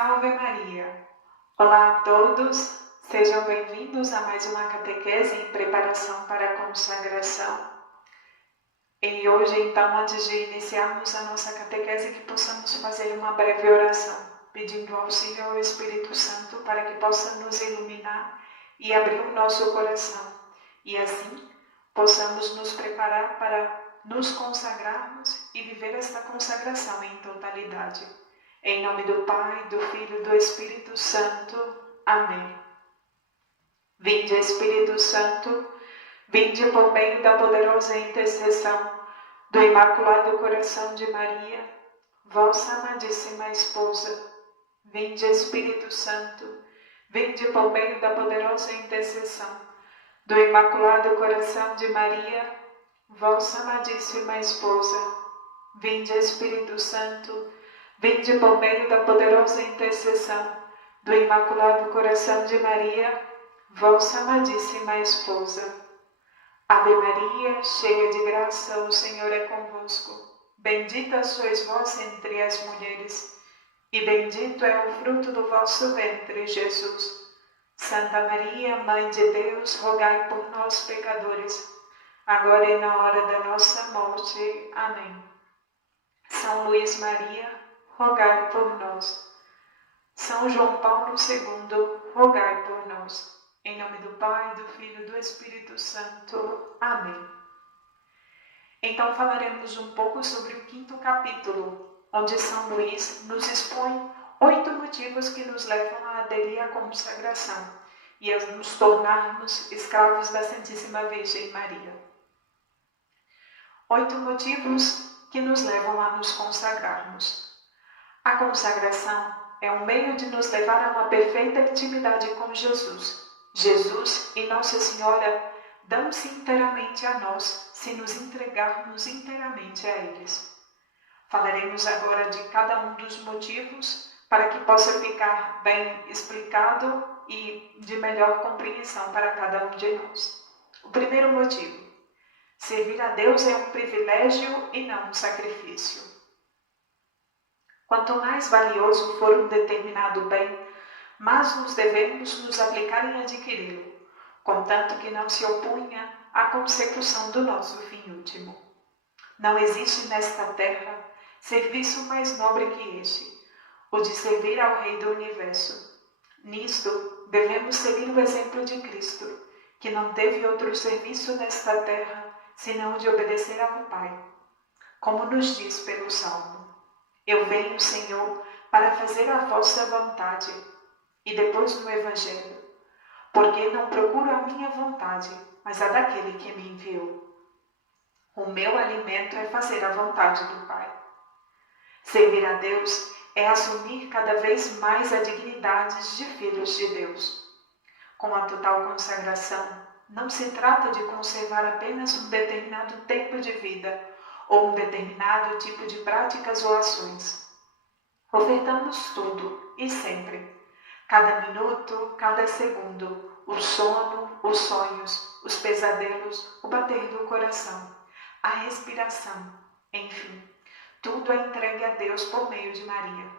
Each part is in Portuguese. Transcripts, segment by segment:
Salve Maria! Olá a todos, sejam bem-vindos a mais uma catequese em preparação para a consagração. E hoje, então, antes de iniciarmos a nossa catequese, que possamos fazer uma breve oração, pedindo auxílio ao Espírito Santo para que possa nos iluminar e abrir o nosso coração. E assim, possamos nos preparar para nos consagrarmos e viver esta consagração em totalidade. Em nome do Pai, do Filho e do Espírito Santo. Amém. Vinde, Espírito Santo, vinde por meio da poderosa intercessão do Imaculado Coração de Maria, vossa amadíssima esposa. Vinde, Espírito Santo, vinde por meio da poderosa intercessão do Imaculado Coração de Maria, vossa amadíssima esposa. Vinde, Espírito Santo, vinde por meio da poderosa intercessão do Imaculado Coração de Maria, vossa amadíssima esposa. Ave Maria, cheia de graça, o Senhor é convosco. Bendita sois vós entre as mulheres, e bendito é o fruto do vosso ventre, Jesus. Santa Maria, Mãe de Deus, rogai por nós, pecadores, agora e na hora da nossa morte. Amém. São Luís Maria, rogai por nós. São João Paulo II, rogai por nós. Em nome do Pai, do Filho e do Espírito Santo. Amém. Então falaremos um pouco sobre o 5º capítulo, onde São Luís nos expõe 8 motivos que nos levam a aderir à consagração e a nos tornarmos escravos da Santíssima Virgem Maria. 8 motivos que nos levam a nos consagrarmos. A consagração é um meio de nos levar a uma perfeita intimidade com Jesus. Jesus e Nossa Senhora dão-se inteiramente a nós se nos entregarmos inteiramente a eles. Falaremos agora de cada um dos motivos para que possa ficar bem explicado e de melhor compreensão para cada um de nós. O primeiro motivo: servir a Deus é um privilégio e não um sacrifício. Quanto mais valioso for um determinado bem, mais nos devemos nos aplicar em adquiri-lo, contanto que não se opunha à consecução do nosso fim último. Não existe nesta terra serviço mais nobre que este, o de servir ao Rei do Universo. Nisto, devemos seguir o exemplo de Cristo, que não teve outro serviço nesta terra, senão o de obedecer ao Pai. Como nos diz pelo Salmo: Eu venho, Senhor, para fazer a vossa vontade. E depois no Evangelho: Porque não procuro a minha vontade, mas a daquele que me enviou. O meu alimento é fazer a vontade do Pai. Servir a Deus é assumir cada vez mais a dignidade de filhos de Deus. Com a total consagração, não se trata de conservar apenas um determinado tempo de vida ou um determinado tipo de práticas ou ações. Ofertamos tudo e sempre, cada minuto, cada segundo, o sono, os sonhos, os pesadelos, o bater do coração, a respiração, enfim, tudo é entregue a Deus por meio de Maria.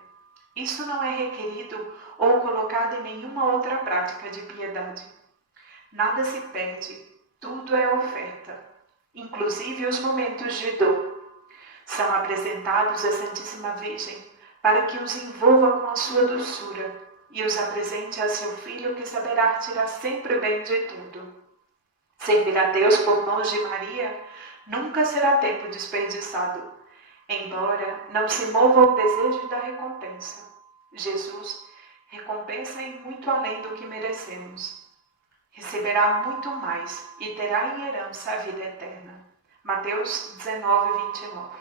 Isso não é requerido ou colocado em nenhuma outra prática de piedade. Nada se perde, tudo é oferta, inclusive os momentos de dor. São apresentados à Santíssima Virgem para que os envolva com a sua doçura e os apresente a seu Filho, que saberá tirar sempre bem de tudo. Servir a Deus por mãos de Maria nunca será tempo desperdiçado, embora não se mova o desejo da recompensa. Jesus recompensa em muito além do que merecemos. Receberá muito mais e terá em herança a vida eterna. Mateus 19:29.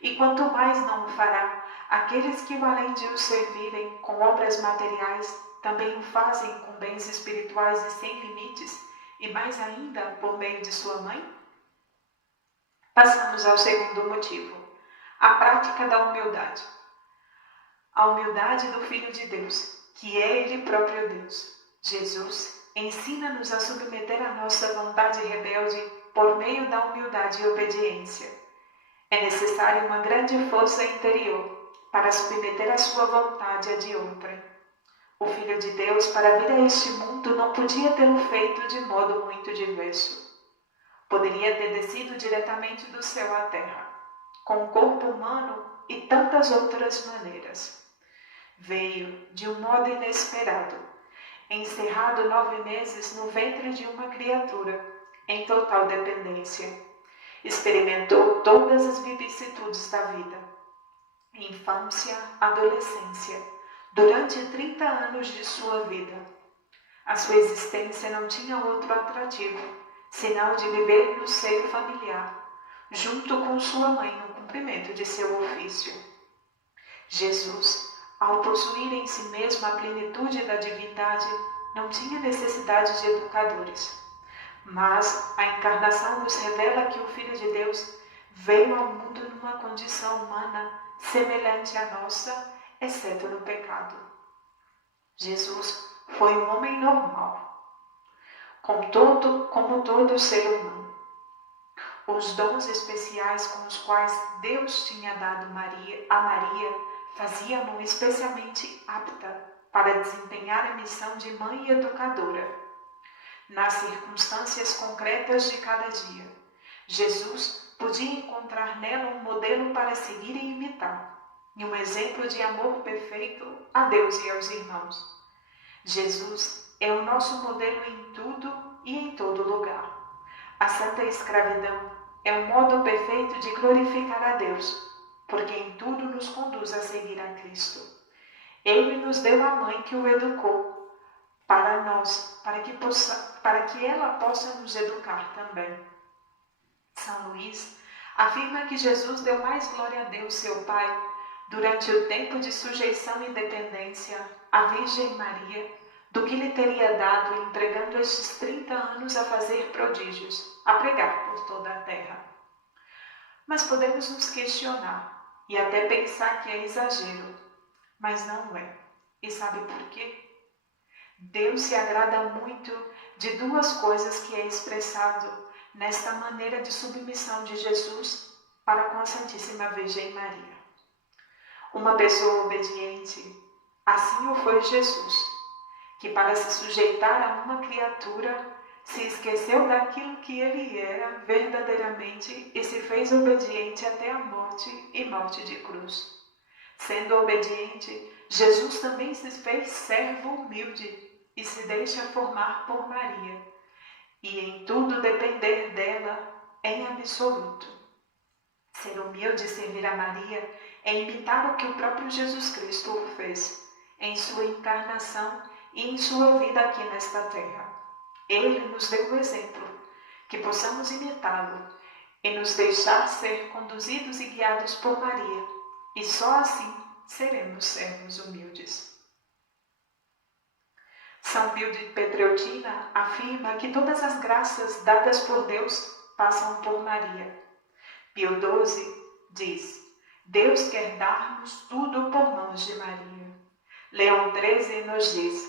E quanto mais não o fará, aqueles que, além de o servirem com obras materiais, também o fazem com bens espirituais e sem limites, e mais ainda por meio de sua mãe? Passamos ao segundo motivo: a prática da humildade. A humildade do Filho de Deus, que é Ele próprio Deus. Jesus ensina-nos a submeter a nossa vontade rebelde por meio da humildade e obediência. É necessária uma grande força interior para submeter a sua vontade à de outrem. O Filho de Deus, para vir a este mundo, não podia tê-lo feito de modo muito diverso. Poderia ter descido diretamente do céu à terra, com o corpo humano e tantas outras maneiras. Veio de um modo inesperado, encerrado 9 meses no ventre de uma criatura, em total dependência. Experimentou todas as vicissitudes da vida, infância, adolescência, durante 30 anos de sua vida. A sua existência não tinha outro atrativo, senão de viver no seio familiar, junto com sua mãe no cumprimento de seu ofício. Jesus, ao possuir em si mesmo a plenitude da divindade, não tinha necessidade de educadores. Mas a encarnação nos revela que o Filho de Deus veio ao mundo numa condição humana semelhante à nossa, exceto no pecado. Jesus foi um homem normal, como todo ser humano. Os dons especiais com os quais Deus tinha dado a Maria faziam-no especialmente apta para desempenhar a missão de mãe e educadora. Nas circunstâncias concretas de cada dia, Jesus podia encontrar nela um modelo para seguir e imitar, e um exemplo de amor perfeito a Deus e aos irmãos. Jesus é o nosso modelo em tudo e em todo lugar. A santa escravidão é o modo perfeito de glorificar a Deus, porque em tudo nos conduz a seguir a Cristo. Ele nos deu a mãe que o educou, para nós, para que ela possa nos educar também. São Luís afirma que Jesus deu mais glória a Deus, seu Pai, durante o tempo de sujeição e dependência à Virgem Maria, do que lhe teria dado empregando estes 30 anos a fazer prodígios, a pregar por toda a terra. Mas podemos nos questionar e até pensar que é exagero, mas não é. E sabe por quê? Deus se agrada muito de 2 coisas que é expressado nesta maneira de submissão de Jesus para com a Santíssima Virgem Maria. Uma pessoa obediente, assim o foi Jesus, que para se sujeitar a uma criatura, se esqueceu daquilo que ele era verdadeiramente e se fez obediente até a morte e morte de cruz. Sendo obediente, Jesus também se fez servo humilde e se deixa formar por Maria, e em tudo depender dela em absoluto. Ser humilde e servir a Maria é imitar o que o próprio Jesus Cristo fez em sua encarnação e em sua vida aqui nesta terra. Ele nos deu o exemplo, que possamos imitá-lo e nos deixar ser conduzidos e guiados por Maria, e só assim seremos servos humildes. São Pio de Petreutina afirma que todas as graças dadas por Deus passam por Maria. Pio XII diz: Deus quer dar-nos tudo por mãos de Maria. Leão XIII nos diz: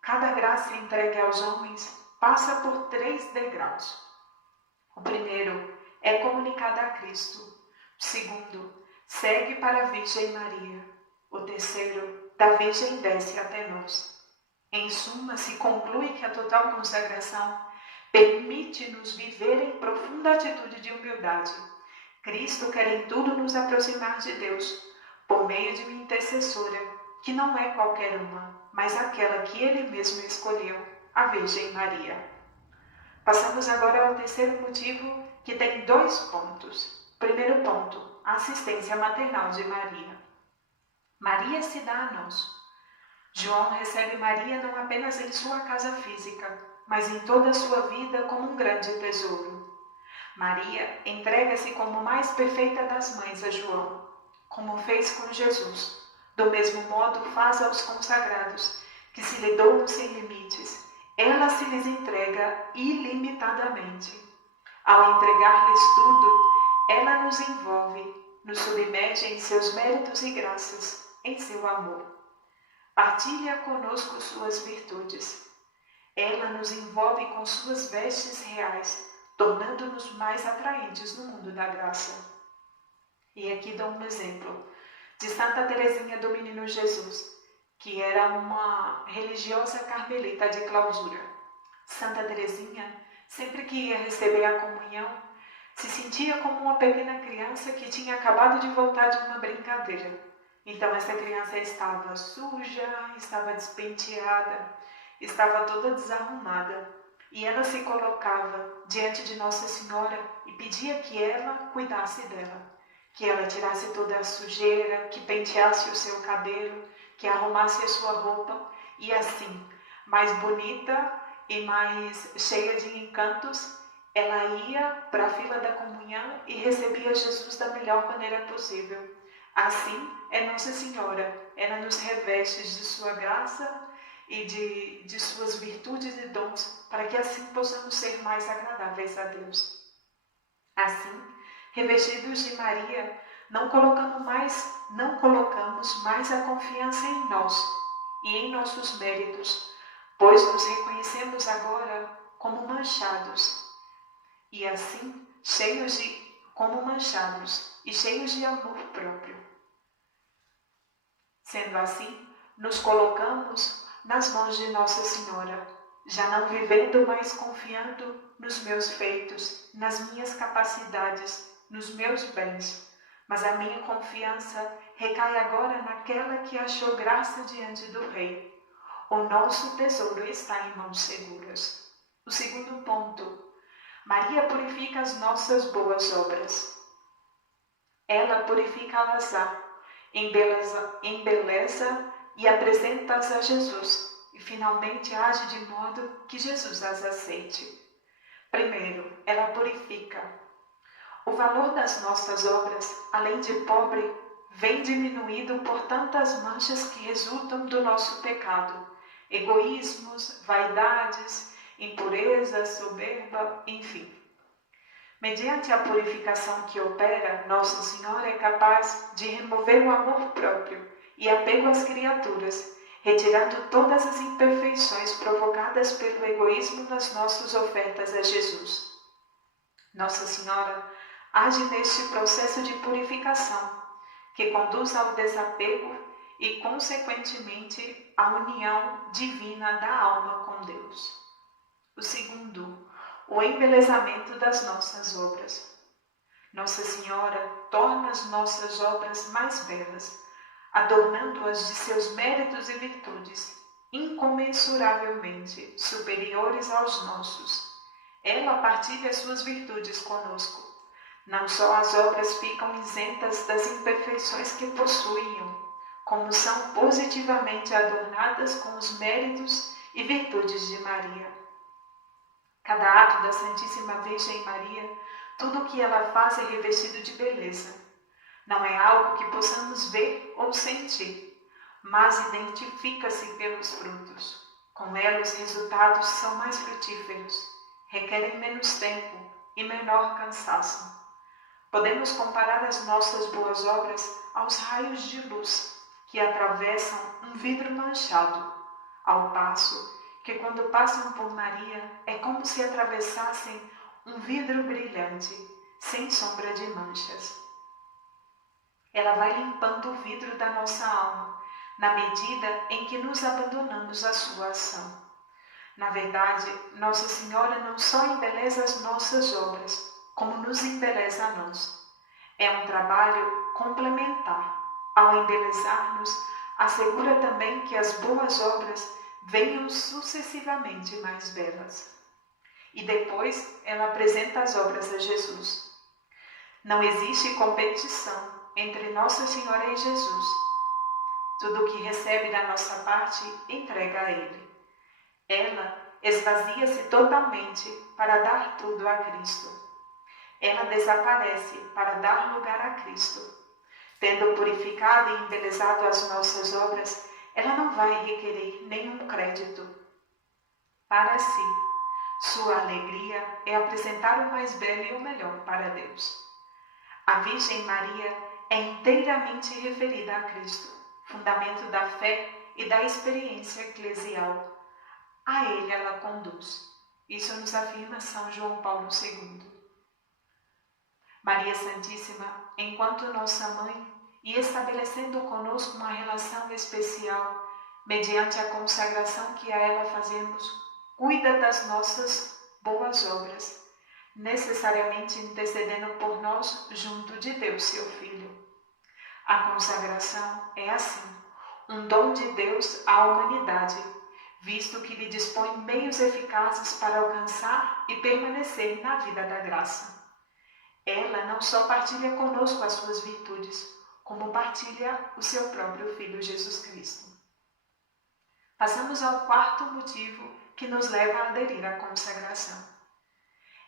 cada graça entregue aos homens passa por 3 degraus. O primeiro é comunicada a Cristo. O segundo segue para a Virgem Maria. O terceiro, da Virgem desce até nós. Em suma, se conclui que a total consagração permite-nos viver em profunda atitude de humildade. Cristo quer em tudo nos aproximar de Deus, por meio de uma intercessora, que não é qualquer uma, mas aquela que Ele mesmo escolheu, a Virgem Maria. Passamos agora ao terceiro motivo, que tem 2 pontos. Primeiro ponto, a assistência maternal de Maria. Maria se dá a nós. João recebe Maria não apenas em sua casa física, mas em toda a sua vida como um grande tesouro. Maria entrega-se como mais perfeita das mães a João, como fez com Jesus. Do mesmo modo faz aos consagrados, que se lhe doam sem limites. Ela se lhes entrega ilimitadamente. Ao entregar-lhes tudo, ela nos envolve, nos submerge em seus méritos e graças, em seu amor. Partilha conosco suas virtudes. Ela nos envolve com suas vestes reais, tornando-nos mais atraentes no mundo da graça. E aqui dou um exemplo. de Santa Teresinha do Menino Jesus, que era uma religiosa carmelita de clausura. Santa Teresinha, sempre que ia receber a comunhão, se sentia como uma pequena criança que tinha acabado de voltar de uma brincadeira. Então essa criança estava suja, estava despenteada, estava toda desarrumada. E ela se colocava diante de Nossa Senhora e pedia que ela cuidasse dela, que ela tirasse toda a sujeira, que penteasse o seu cabelo, que arrumasse a sua roupa e assim, mais bonita e mais cheia de encantos, ela ia para a fila da comunhão e recebia Jesus da melhor maneira possível. Assim é Nossa Senhora, ela nos reveste de sua graça e de suas virtudes e dons, para que assim possamos ser mais agradáveis a Deus. Assim, revestidos de Maria, não colocamos mais a confiança em nós e em nossos méritos, pois nos reconhecemos agora como manchados, e assim, cheios de amor próprio. Sendo assim, nos colocamos nas mãos de Nossa Senhora, já não vivendo mais confiando nos meus feitos, nas minhas capacidades, nos meus bens, mas a minha confiança recai agora naquela que achou graça diante do Rei. O nosso tesouro está em mãos seguras. O segundo ponto: Maria purifica as nossas boas obras. Ela purifica-las-á, embeleza e apresenta-as a Jesus, e finalmente age de modo que Jesus as aceite. Primeiro, ela purifica. O valor das nossas obras, além de pobre, vem diminuído por tantas manchas que resultam do nosso pecado: egoísmos, vaidades, impureza, soberba, enfim. Mediante a purificação que opera, Nossa Senhora é capaz de remover o amor próprio e apego às criaturas, retirando todas as imperfeições provocadas pelo egoísmo nas nossas ofertas a Jesus. Nossa Senhora age neste processo de purificação, que conduz ao desapego e, consequentemente, à união divina da alma com Deus. O segundo, o embelezamento das nossas obras. Nossa Senhora torna as nossas obras mais belas, adornando-as de seus méritos e virtudes, incomensuravelmente superiores aos nossos. Ela partilha suas virtudes conosco. Não só as obras ficam isentas das imperfeições que possuíam, como são positivamente adornadas com os méritos e virtudes de Maria. Cada ato da Santíssima Virgem Maria, tudo o que ela faz é revestido de beleza. Não é algo que possamos ver ou sentir, mas identifica-se pelos frutos. Com ela, os resultados são mais frutíferos, requerem menos tempo e menor cansaço. Podemos comparar as nossas boas obras aos raios de luz que atravessam um vidro manchado, ao passo que quando passam por Maria é como se atravessassem um vidro brilhante, sem sombra de manchas. Ela vai limpando o vidro da nossa alma, na medida em que nos abandonamos à sua ação. Na verdade, Nossa Senhora não só embeleza as nossas obras, como nos embeleza a nós. É um trabalho complementar. Ao embelezar-nos, assegura também que as boas obras venham sucessivamente mais belas. E depois ela apresenta as obras a Jesus. Não existe competição entre Nossa Senhora e Jesus. Tudo o que recebe da nossa parte entrega a Ele. Ela esvazia-se totalmente para dar tudo a Cristo. Ela desaparece para dar lugar a Cristo. Tendo purificado e embelezado as nossas obras, ela não vai requerer nenhum crédito para si. Sua alegria é apresentar o mais belo e o melhor para Deus. A Virgem Maria é inteiramente referida a Cristo, fundamento da fé e da experiência eclesial. A Ele ela conduz. Isso nos afirma São João Paulo II. Maria Santíssima, enquanto nossa mãe, e estabelecendo conosco uma relação especial, mediante a consagração que a ela fazemos, cuida das nossas boas obras, necessariamente intercedendo por nós junto de Deus, seu Filho. A consagração é assim, um dom de Deus à humanidade, visto que lhe dispõe meios eficazes para alcançar e permanecer na vida da graça. Ela não só partilha conosco as suas virtudes, como partilha o seu próprio Filho Jesus Cristo. Passamos ao quarto motivo que nos leva a aderir à consagração.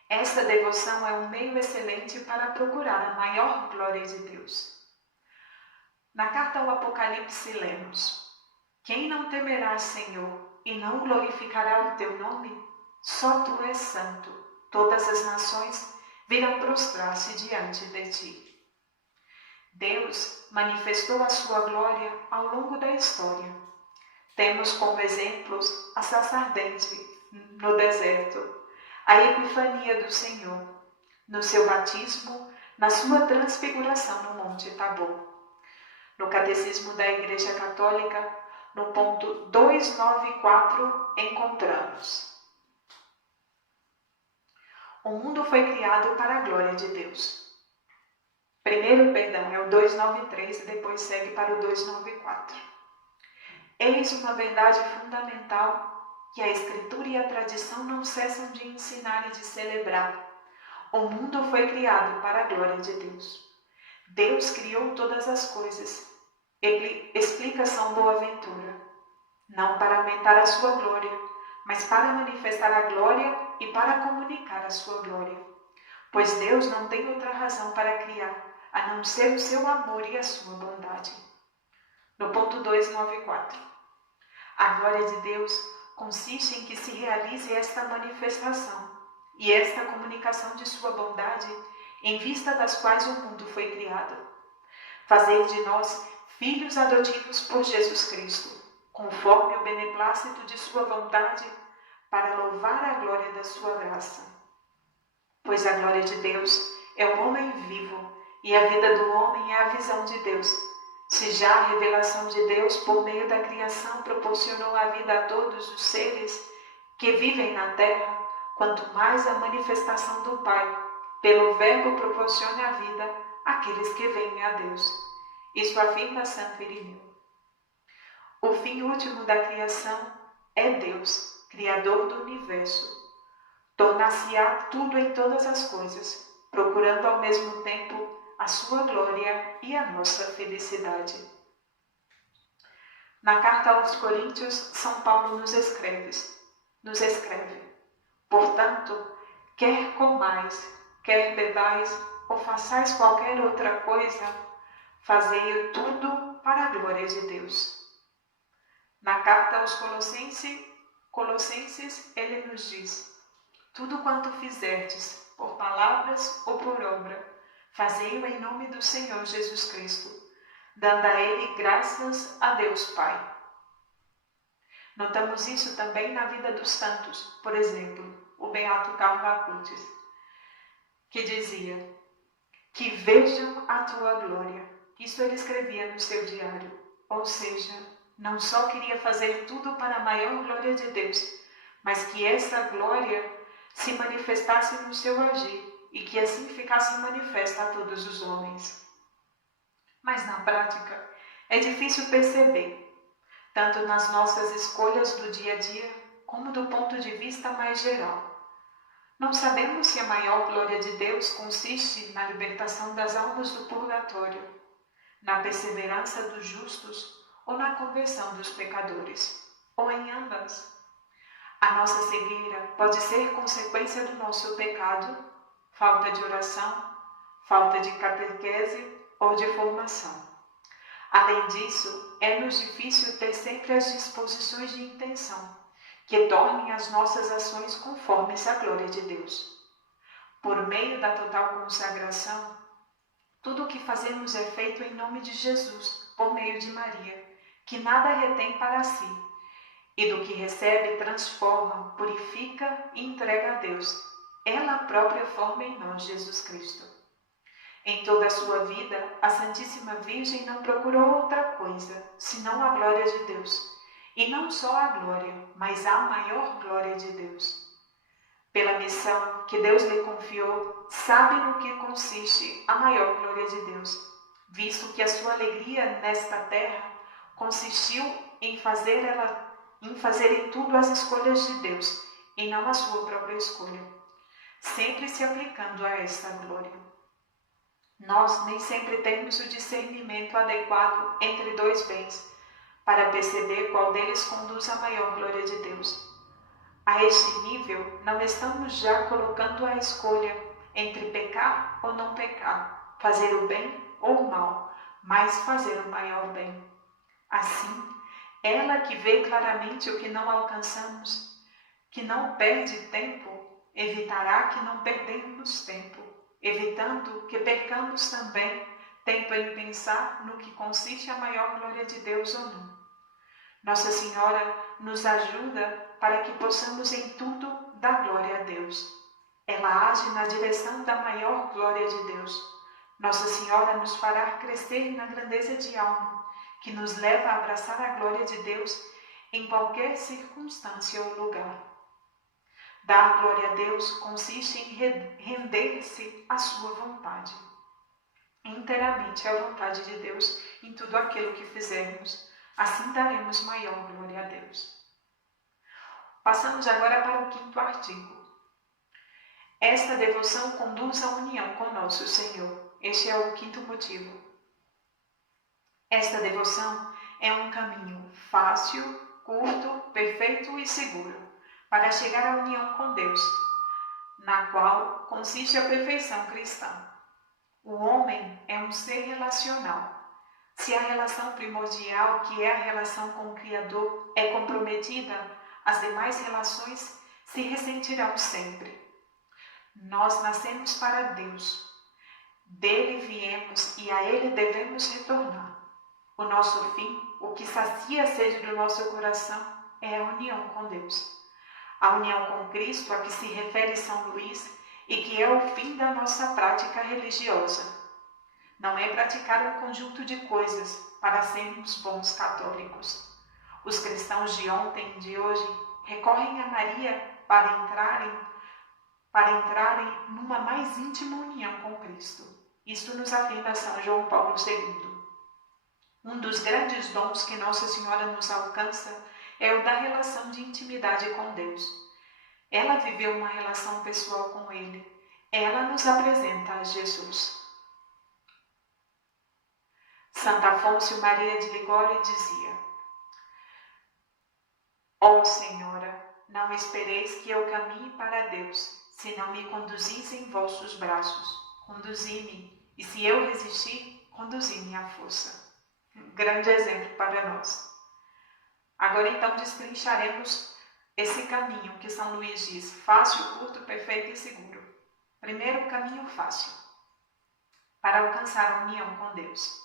Esta devoção é um meio excelente para procurar a maior glória de Deus. Na carta ao Apocalipse lemos: Quem não temerá, Senhor, e não glorificará o teu nome? Só tu és santo, todas as nações virão prostrar-se diante de ti. Deus manifestou a sua glória ao longo da história. Temos como exemplos a sarça ardente no deserto, a epifania do Senhor, no seu batismo, na sua transfiguração no Monte Tabor. No Catecismo da Igreja Católica, no ponto 294, encontramos: o mundo foi criado para a glória de Deus. Primeiro, é o 293 e depois segue para o 294. Eis uma verdade fundamental que a Escritura e a tradição não cessam de ensinar e de celebrar. O mundo foi criado para a glória de Deus. Deus criou todas as coisas. Ele explica São Boaventura, não para aumentar a sua glória, mas para manifestar a glória e para comunicar a sua glória. Pois Deus não tem outra razão para criar, a não ser o seu amor e a sua bondade. No ponto 294. A glória de Deus consiste em que se realize esta manifestação e esta comunicação de sua bondade, em vista das quais o mundo foi criado. Fazer de nós filhos adotivos por Jesus Cristo, conforme o beneplácito de sua vontade, para louvar a glória da sua graça. Pois a glória de Deus é o homem vivo, e a vida do homem é a visão de Deus. Se já a revelação de Deus por meio da criação proporcionou a vida a todos os seres que vivem na terra, quanto mais a manifestação do Pai, pelo Verbo, proporciona a vida àqueles que vêm a Deus. Isso afirma Santo Irineu. O fim último da criação é Deus, Criador do universo. Tornar-se-á tudo em todas as coisas, procurando ao mesmo tempo a sua glória e a nossa felicidade. Na carta aos Coríntios, São Paulo nos escreve: portanto, quer comais, quer bebais, ou façais qualquer outra coisa, fazei-o tudo para a glória de Deus. Na carta aos Colossenses, ele nos diz: tudo quanto fizerdes, por palavras ou por obra, fazei-o em nome do Senhor Jesus Cristo, dando a Ele graças a Deus Pai. Notamos isso também na vida dos santos, por exemplo, o beato Carlo Acutis, que dizia: que vejam a tua glória. Isso ele escrevia no seu diário, ou seja, não só queria fazer tudo para a maior glória de Deus, mas que essa glória se manifestasse no seu agir e que assim ficasse manifesta a todos os homens. Mas na prática é difícil perceber, tanto nas nossas escolhas do dia a dia, como do ponto de vista mais geral. Não sabemos se a maior glória de Deus consiste na libertação das almas do purgatório, na perseverança dos justos ou na conversão dos pecadores, ou em ambas. A nossa cegueira pode ser consequência do nosso pecado, falta de oração, falta de catequese ou de formação. Além disso, é-nos difícil ter sempre as disposições de intenção, que tornem as nossas ações conformes à glória de Deus. Por meio da total consagração, tudo o que fazemos é feito em nome de Jesus, por meio de Maria, que nada retém para si, e do que recebe transforma, purifica e entrega a Deus. Ela própria forma em nós Jesus Cristo. Em toda a sua vida, a Santíssima Virgem não procurou outra coisa, senão a glória de Deus. E não só a glória, mas a maior glória de Deus. Pela missão que Deus lhe confiou, sabe no que consiste a maior glória de Deus, visto que a sua alegria nesta terra consistiu em fazer em tudo as escolhas de Deus, e não a sua própria escolha, sempre se aplicando a esta glória. Nós nem sempre temos o discernimento adequado entre dois bens, para perceber qual deles conduz à maior glória de Deus. A este nível, não estamos já colocando a escolha entre pecar ou não pecar, fazer o bem ou o mal, mas fazer o maior bem. Assim, ela que vê claramente o que não alcançamos, que não perde tempo, evitará que não perdemos tempo, evitando que percamos também tempo em pensar no que consiste a maior glória de Deus ou não. Nossa Senhora nos ajuda para que possamos em tudo dar glória a Deus. Ela age na direção da maior glória de Deus. Nossa Senhora nos fará crescer na grandeza de alma, que nos leva a abraçar a glória de Deus em qualquer circunstância ou lugar. Dar glória a Deus consiste em render-se à sua vontade, inteiramente à vontade de Deus em tudo aquilo que fizermos. Assim daremos maior glória a Deus. Passamos agora para o 5º artigo. Esta devoção conduz à união com nosso Senhor. Este é o 5º motivo. Esta devoção é um caminho fácil, curto, perfeito e seguro para chegar à união com Deus, na qual consiste a perfeição cristã. O homem é um ser relacional. Se a relação primordial, que é a relação com o Criador, é comprometida, as demais relações se ressentirão sempre. Nós nascemos para Deus. Dele viemos e a Ele devemos retornar. O nosso fim, o que sacia a sede do nosso coração, é a união com Deus. A união com Cristo, a que se refere São Luís, e que é o fim da nossa prática religiosa. Não é praticar um conjunto de coisas para sermos bons católicos. Os cristãos de ontem e de hoje recorrem a Maria para entrarem numa mais íntima união com Cristo. Isto nos afirma São João Paulo II. Um dos grandes dons que Nossa Senhora nos alcança é o da relação de intimidade com Deus. Ela viveu uma relação pessoal com Ele. Ela nos apresenta a Jesus. Santo Afonso Maria de Ligório dizia: Ó Senhora, não espereis que eu caminhe para Deus, se não me conduzis em vossos braços. Conduzi-me, e se eu resistir, conduzi-me à força. Grande exemplo para nós. Agora então destrincharemos esse caminho que São Luís diz, fácil, curto, perfeito e seguro. Primeiro, o caminho fácil, para alcançar a união com Deus.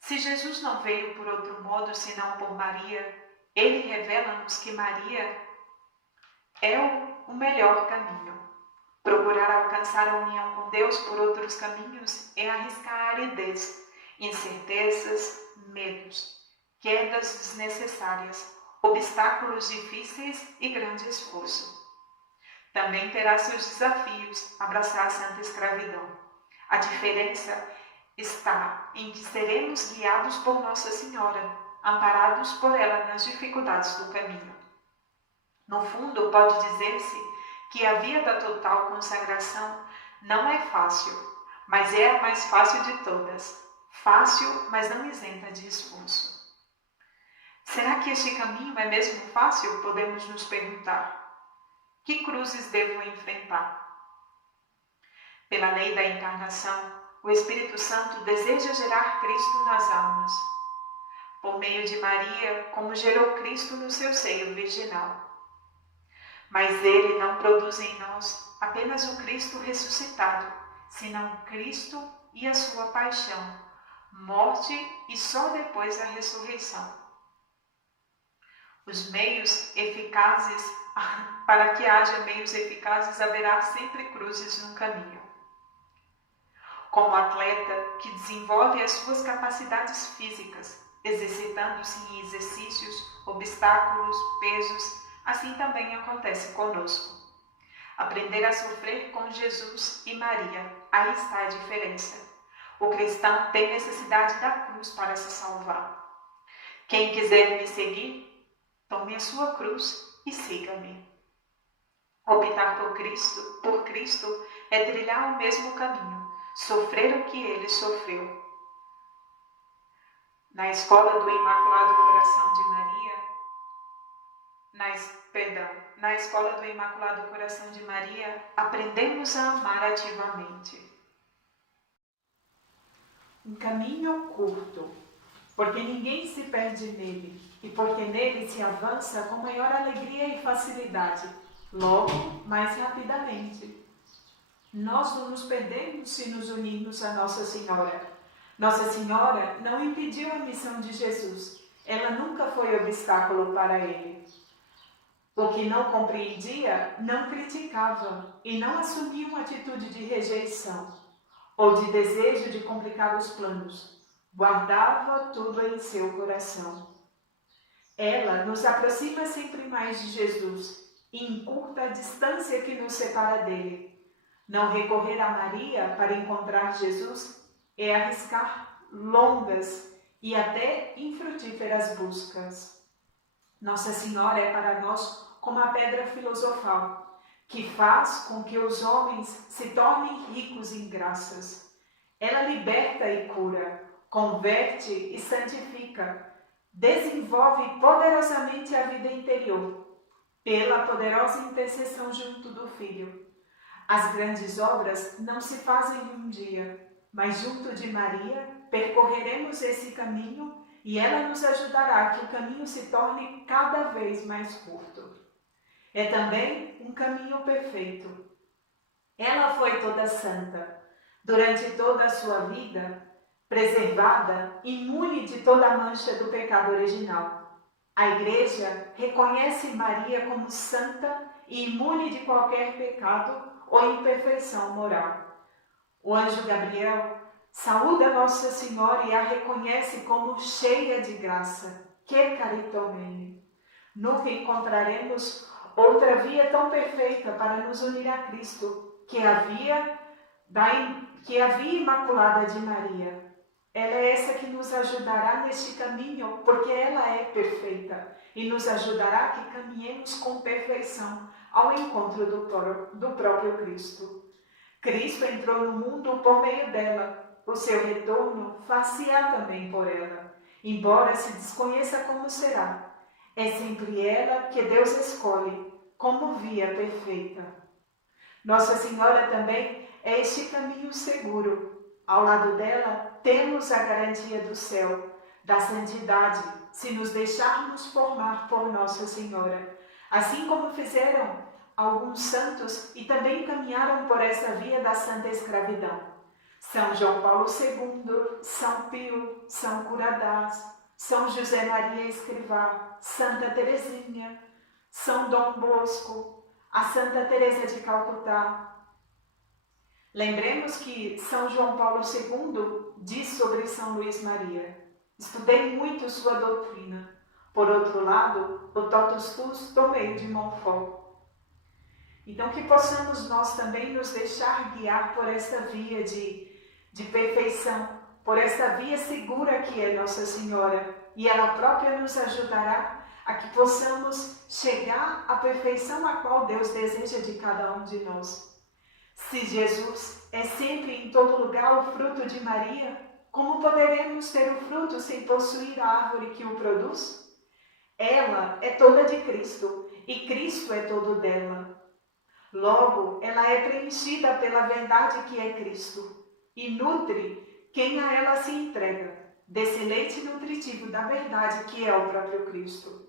Se Jesus não veio por outro modo senão por Maria, ele revela-nos que Maria é o melhor caminho. Procurar alcançar a união com Deus por outros caminhos é arriscar a aridez, incertezas, medos, quedas desnecessárias, obstáculos difíceis e grande esforço. Também terá seus desafios abraçar a santa escravidão. A diferença está em que seremos guiados por Nossa Senhora, amparados por ela nas dificuldades do caminho. No fundo, pode dizer-se que a via da total consagração não é fácil, mas é a mais fácil de todas. Fácil, mas não isenta de esforço. Será que este caminho é mesmo fácil? Podemos nos perguntar. Que cruzes devo enfrentar? Pela lei da encarnação, o Espírito Santo deseja gerar Cristo nas almas. Por meio de Maria, como gerou Cristo no seu seio virginal. Mas ele não produz em nós apenas o Cristo ressuscitado, senão Cristo e a sua paixão, morte e só depois a ressurreição. Os meios eficazes, para que haja meios eficazes, haverá sempre cruzes no caminho. como atleta que desenvolve as suas capacidades físicas, exercitando-se em exercícios, obstáculos, pesos, assim também acontece conosco. Aprender a sofrer com Jesus e Maria, aí está a diferença. O cristão tem necessidade da cruz para se salvar. Quem quiser me seguir, tome a sua cruz e siga-me. Optar por Cristo é trilhar o mesmo caminho, sofrer o que ele sofreu. Na escola do Imaculado Coração de Maria, na escola do Imaculado Coração de Maria, aprendemos a amar ativamente. Um caminho curto, porque ninguém se perde nele, e porque nele se avança com maior alegria e facilidade, logo, mais rapidamente. Nós não nos perdemos se nos unirmos a Nossa Senhora. Nossa Senhora não impediu a missão de Jesus. Ela nunca foi obstáculo para ele. O que não compreendia, não criticava e não assumia uma atitude de rejeição ou de desejo de complicar os planos. Guardava tudo em seu coração. Ela nos aproxima sempre mais de Jesus e encurta a distância que nos separa dele. Não recorrer a Maria para encontrar Jesus é arriscar longas e até infrutíferas buscas. Nossa Senhora é para nós como a pedra filosofal, que faz com que os homens se tornem ricos em graças. Ela liberta e cura, converte e santifica, desenvolve poderosamente a vida interior, pela poderosa intercessão junto do Filho. As grandes obras não se fazem em um dia, mas junto de Maria percorreremos esse caminho e ela nos ajudará a que o caminho se torne cada vez mais curto. É também um caminho perfeito. Ela foi toda santa, durante toda a sua vida, preservada, imune de toda a mancha do pecado original. A Igreja reconhece Maria como santa e imune de qualquer pecado ou imperfeição moral. O anjo Gabriel saúda Nossa Senhora e a reconhece como cheia de graça, que caritomene. Nunca encontraremos outra via tão perfeita para nos unir a Cristo, que a via imaculada de Maria. Ela é essa que nos ajudará neste caminho, porque ela é perfeita e nos ajudará a que caminhemos com perfeição ao encontro do próprio Cristo. Cristo entrou no mundo por meio dela. O seu retorno far-se-á também por ela, embora se desconheça como será. É sempre ela que Deus escolhe como via perfeita. Nossa Senhora também é este caminho seguro. Ao lado dela, temos a garantia do céu, da santidade, se nos deixarmos formar por Nossa Senhora, assim como fizeram alguns santos e também caminharam por essa via da santa escravidão. São João Paulo II, São Pio, São Curadás, São José Maria Escrivá, Santa Teresinha, São Dom Bosco, a Santa Teresa de Calcutá. Lembremos que São João Paulo II diz sobre São Luís Maria: estudei muito sua doutrina. Por outro lado, o totus tuus tomei de Montfort. Então que possamos nós também nos deixar guiar por esta via de perfeição, por esta via segura que é Nossa Senhora, e ela própria nos ajudará a que possamos chegar à perfeição a qual Deus deseja de cada um de nós. Se Jesus é sempre em todo lugar o fruto de Maria, como poderemos ter o fruto sem possuir a árvore que o produz? Ela é toda de Cristo e Cristo é todo dela. Logo, ela é preenchida pela verdade que é Cristo e nutre quem a ela se entrega, desse leite nutritivo da verdade que é o próprio Cristo.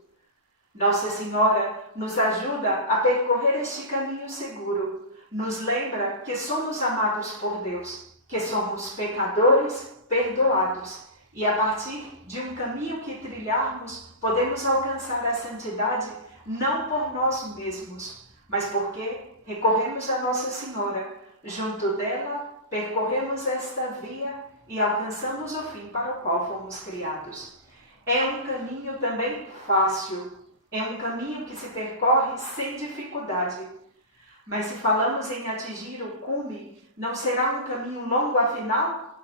Nossa Senhora nos ajuda a percorrer este caminho seguro, nos lembra que somos amados por Deus, que somos pecadores perdoados e a partir de um caminho que trilharmos podemos alcançar a santidade não por nós mesmos, mas porque recorremos a Nossa Senhora. Junto dela percorremos esta via e alcançamos o fim para o qual fomos criados. É um caminho também fácil, é um caminho que se percorre sem dificuldade. Mas se falamos em atingir o cume, não será um caminho longo afinal?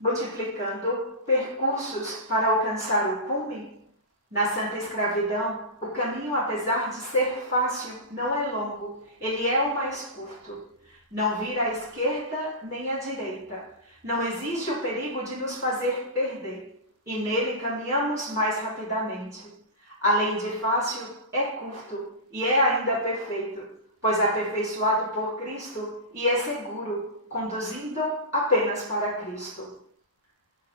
Multiplicando percursos para alcançar o cume? Na santa escravidão, o caminho, apesar de ser fácil, não é longo, ele é o mais curto. Não vira à esquerda nem à direita. Não existe o perigo de nos fazer perder, e nele caminhamos mais rapidamente. Além de fácil, é curto e é ainda perfeito, pois aperfeiçoado por Cristo e é seguro, conduzindo apenas para Cristo.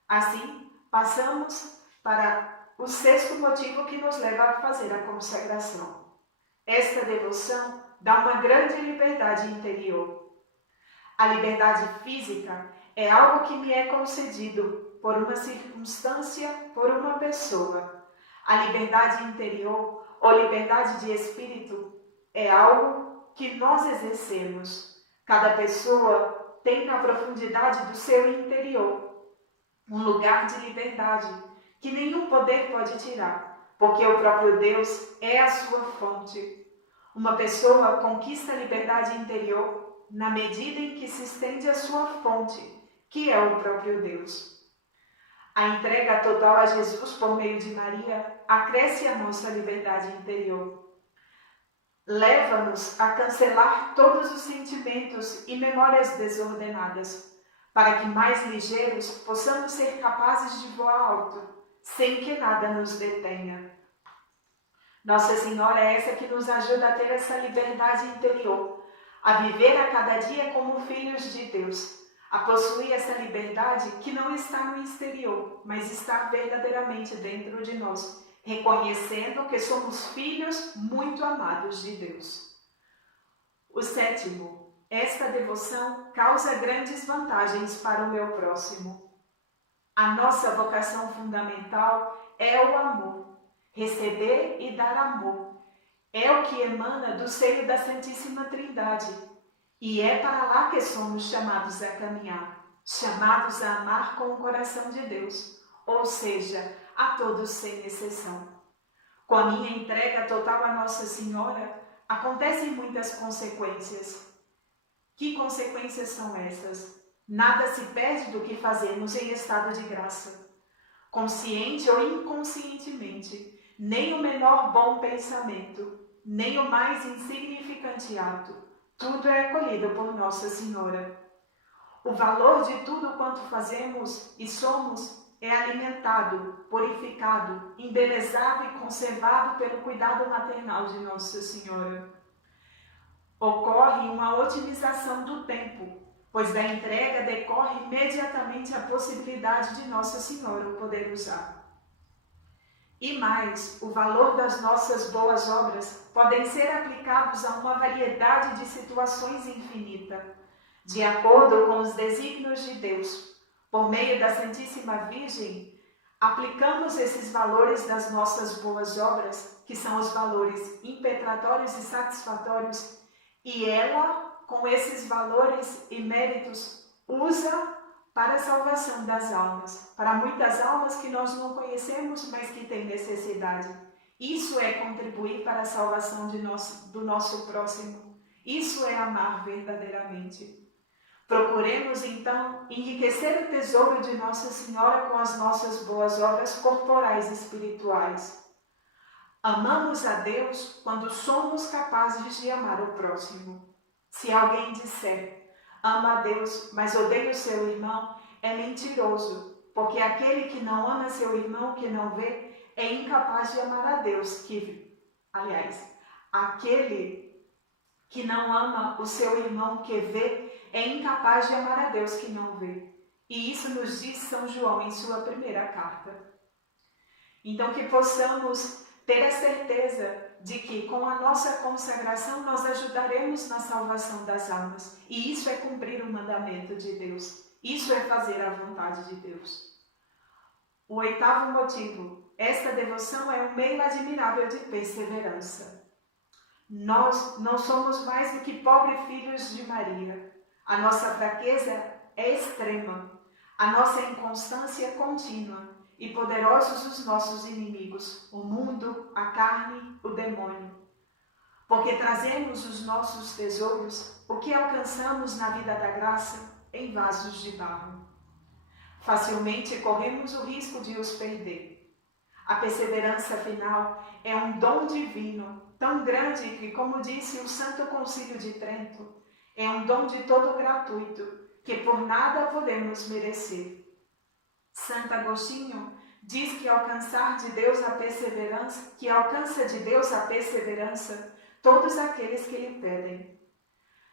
Assim, passamos para o sexto motivo que nos leva a fazer a consagração. Esta devoção dá uma grande liberdade interior. A liberdade física é algo que me é concedido por uma circunstância, por uma pessoa. A liberdade interior ou liberdade de espírito é algo que nós exercemos. Cada pessoa tem na profundidade do seu interior um lugar de liberdade que nenhum poder pode tirar, porque o próprio Deus é a sua fonte. Uma pessoa conquista a liberdade interior na medida em que se estende a sua fonte, que é o próprio Deus. A entrega total a Jesus por meio de Maria acresce a nossa liberdade interior. Leva-nos a cancelar todos os sentimentos e memórias desordenadas, para que mais ligeiros possamos ser capazes de voar alto, sem que nada nos detenha. Nossa Senhora é essa que nos ajuda a ter essa liberdade interior, a viver a cada dia como filhos de Deus, a possuir essa liberdade que não está no exterior, mas está verdadeiramente dentro de nós, reconhecendo que somos filhos muito amados de Deus. O sétimo, esta devoção causa grandes vantagens para o meu próximo. A nossa vocação fundamental é o amor. Receber e dar amor. É o que emana do seio da Santíssima Trindade. E é para lá que somos chamados a caminhar, chamados a amar com o coração de Deus, ou seja, a todos sem exceção. Com a minha entrega total a Nossa Senhora, acontecem muitas consequências. Que consequências são essas? Nada se perde do que fazemos em estado de graça. Consciente ou inconscientemente, nem o menor bom pensamento, nem o mais insignificante ato, tudo é acolhido por Nossa Senhora. O valor de tudo quanto fazemos e somos é alimentado, purificado, embelezado e conservado pelo cuidado maternal de Nossa Senhora. Ocorre uma otimização do tempo, pois da entrega decorre imediatamente a possibilidade de Nossa Senhora o poder usar. E mais, o valor das nossas boas obras podem ser aplicados a uma variedade de situações infinita, de acordo com os desígnios de Deus. Por meio da Santíssima Virgem, aplicamos esses valores das nossas boas obras, que são os valores impetratórios e satisfatórios, e ela, com esses valores e méritos, usa para a salvação das almas, para muitas almas que nós não conhecemos, mas que têm necessidade. Isso é contribuir para a salvação do nosso próximo. Isso é amar verdadeiramente. Procuremos, então, enriquecer o tesouro de Nossa Senhora com as nossas boas obras corporais e espirituais. Amamos a Deus quando somos capazes de amar o próximo. Se alguém disser, ama a Deus, mas odeia o seu irmão, é mentiroso, porque aquele que não ama seu irmão que não vê, é incapaz de amar a Deus, aquele que não ama o seu irmão que vê, é incapaz de amar a Deus que não vê. E isso nos diz São João em sua primeira carta. Então que possamos ter a certeza de que com a nossa consagração nós ajudaremos na salvação das almas. E isso é cumprir o mandamento de Deus. Isso é fazer a vontade de Deus. O oitavo motivo: esta devoção é um meio admirável de perseverança. Nós não somos mais do que pobres filhos de Maria. A nossa fraqueza é extrema, a nossa inconstância é contínua, e poderosos os nossos inimigos, o mundo, a carne, o demônio. Porque trazemos os nossos tesouros, o que alcançamos na vida da graça, em vasos de barro. Facilmente corremos o risco de os perder. A perseverança final é um dom divino, tão grande que, como disse o Santo Concílio de Trento, é um dom de todo gratuito, que por nada podemos merecer. Santo Agostinho diz que alcança de Deus a perseverança todos aqueles que lhe pedem.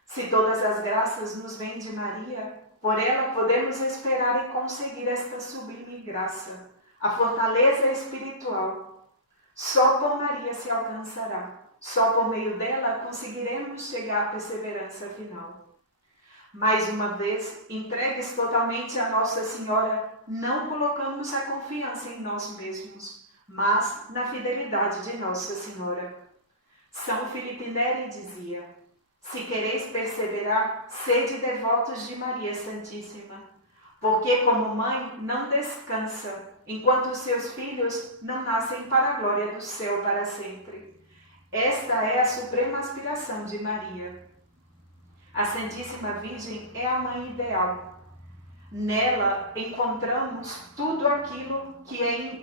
Se todas as graças nos vêm de Maria, por ela podemos esperar e conseguir esta sublime graça, a fortaleza espiritual. Só por Maria se alcançará, só por meio dela conseguiremos chegar à perseverança final. Mais uma vez, entregues totalmente a Nossa Senhora, não colocamos a confiança em nós mesmos, mas na fidelidade de Nossa Senhora. São Filipe Neri dizia: se quereis perseverar, sede devotos de Maria Santíssima, porque como mãe não descansa, enquanto os seus filhos não nascem para a glória do céu para sempre. Esta é a suprema aspiração de Maria. A Santíssima Virgem é a mãe ideal. Nela encontramos tudo aquilo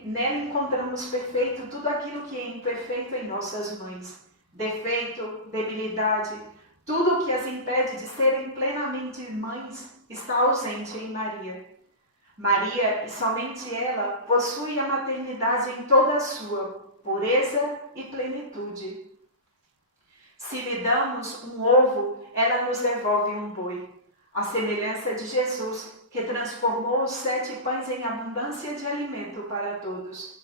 nela encontramos perfeito tudo aquilo que é imperfeito em nossas mães. Defeito, debilidade, tudo que as impede de serem plenamente mães está ausente em Maria. Maria, e somente ela, possui a maternidade em toda a sua pureza e plenitude. Se lhe damos um ovo, ela nos devolve um boi. A semelhança de Jesus, que transformou os 7 pães em abundância de alimento para todos.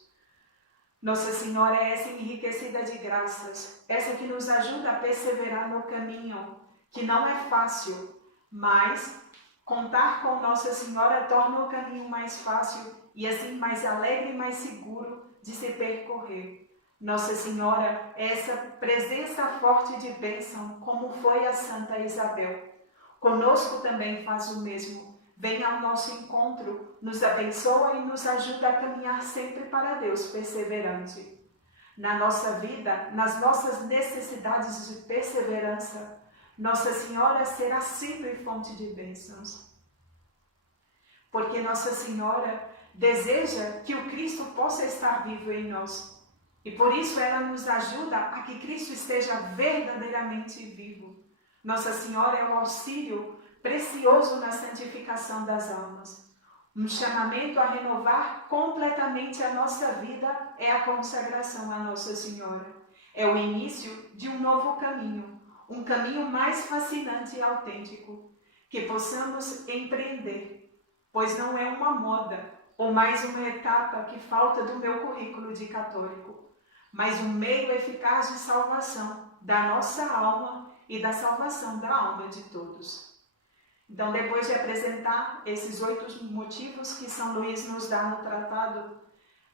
Nossa Senhora é essa enriquecida de graças, essa que nos ajuda a perseverar no caminho, que não é fácil, mas contar com Nossa Senhora torna o caminho mais fácil e assim mais alegre e mais seguro de se percorrer. Nossa Senhora é essa presença forte de bênção, como foi a Santa Isabel. Conosco também faz o mesmo. Vem ao nosso encontro, nos abençoa e nos ajuda a caminhar sempre para Deus perseverante. Na nossa vida, nas nossas necessidades de perseverança, Nossa Senhora será sempre fonte de bênçãos. Porque Nossa Senhora deseja que o Cristo possa estar vivo em nós. E por isso ela nos ajuda a que Cristo esteja verdadeiramente vivo. Nossa Senhora é um auxílio precioso na santificação das almas. Um chamamento a renovar completamente a nossa vida é a consagração a Nossa Senhora. É o início de um novo caminho, um caminho mais fascinante e autêntico, que possamos empreender, pois não é uma moda ou mais uma etapa que falta do meu currículo de católico, mas um meio eficaz de salvação da nossa alma e da salvação da alma de todos. Então, depois de apresentar esses 8 motivos que São Luís nos dá no tratado,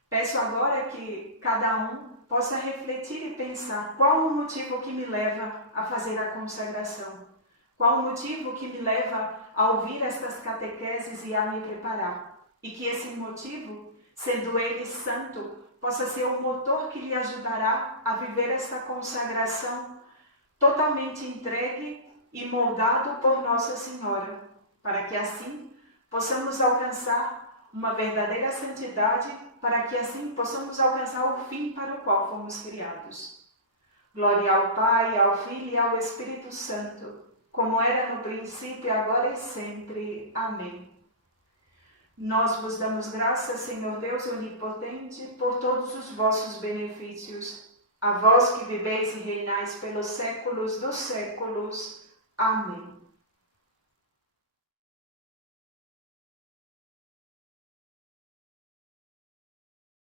peço agora que cada um possa refletir e pensar qual o motivo que me leva a fazer a consagração, qual o motivo que me leva a ouvir estas catequeses e a me preparar, e que esse motivo, sendo ele santo, possa ser o motor que lhe ajudará a viver esta consagração totalmente entregue e moldado por Nossa Senhora, para que assim possamos alcançar uma verdadeira santidade, para que assim possamos alcançar o fim para o qual fomos criados. Glória ao Pai, ao Filho e ao Espírito Santo, como era no princípio, agora e sempre. Amém. Nós vos damos graças, Senhor Deus onipotente, por todos os vossos benefícios, a vós que viveis e reinais pelos séculos dos séculos. Amém.